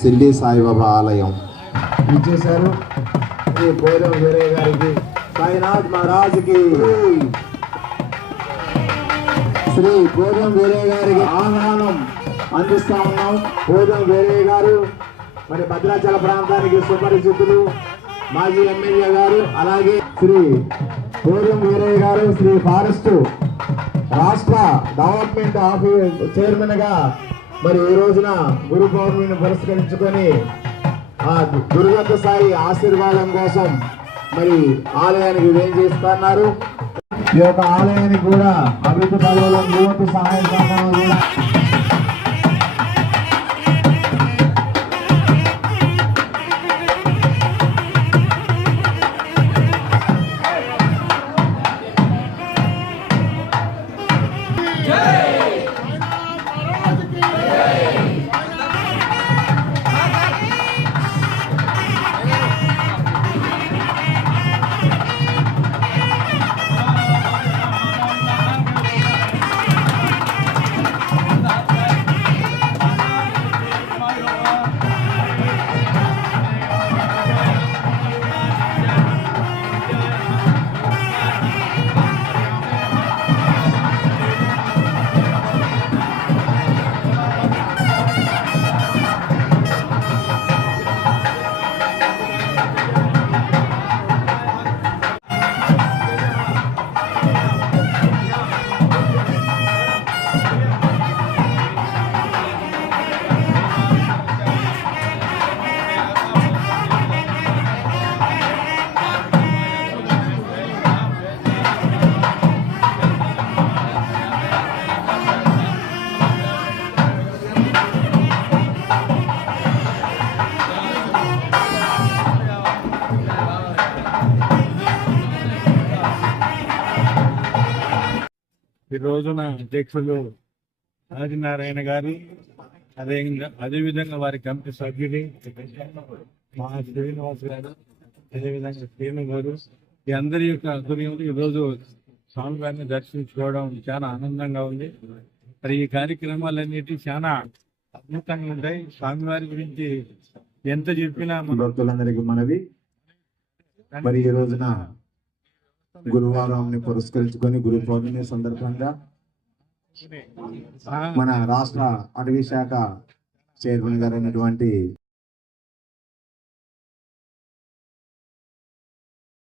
షిర్డీ సాయిబాబా ఆలయం ఇచ్చేశారు. శ్రీ పోరం వీరయ్య గారికి, సాయినాథ్ మహారాజుకి, శ్రీ పోరం వీరయ్య గారికి ఆహ్వానం అందిస్తా ఉన్నాం. పోరం వీరయ్య గారు మరి భద్రాచల ప్రాంతానికి సుపరిచితులు, మాజీ ఎమ్మెల్యే గారు. అలాగే శ్రీ పోరం వీరయ్య గారు శ్రీ ఫారెస్ట్ రాష్ట్ర డెవలప్మెంట్ ఆఫీస్ చైర్మన్ గా మరి ఈ రోజున గురు పౌర్ణమిని పురస్కరించుకొని ఆ దుర్గత సాయి ఆశీర్వాదం కోసం మరి ఆలయానికి వేం చేస్తున్నారు. ఈ యొక్క ఆలయానికి కూడా అభివృద్ధి పదవుల యువత సహాయ సహకారం కూడా ఈ రోజున అధ్యక్షులు ఆదినారాయణ గారు, అదేవిధంగా వారి కమిటీ సభ్యులు మా శ్రీనివాస్ గారు, అదేవిధంగా శ్రీను గారు, ఈ అందరి యొక్క ఆధ్వర్యంలో ఈరోజు స్వామివారిని దర్శించుకోవడం చాలా ఆనందంగా ఉంది. మరి ఈ కార్యక్రమాలన్నిటి చాలా అద్భుతంగా ఉంటాయి. స్వామివారి గురించి ఎంత చెప్పినా భక్తులందరికీ మనవి. మరి ఈ రోజున గురువారం పురస్కరించుకొని గురు పౌర్ణమి సందర్భంగా మన రాష్ట్ర అటవీ శాఖ చైర్మన్ గారు అయినటువంటి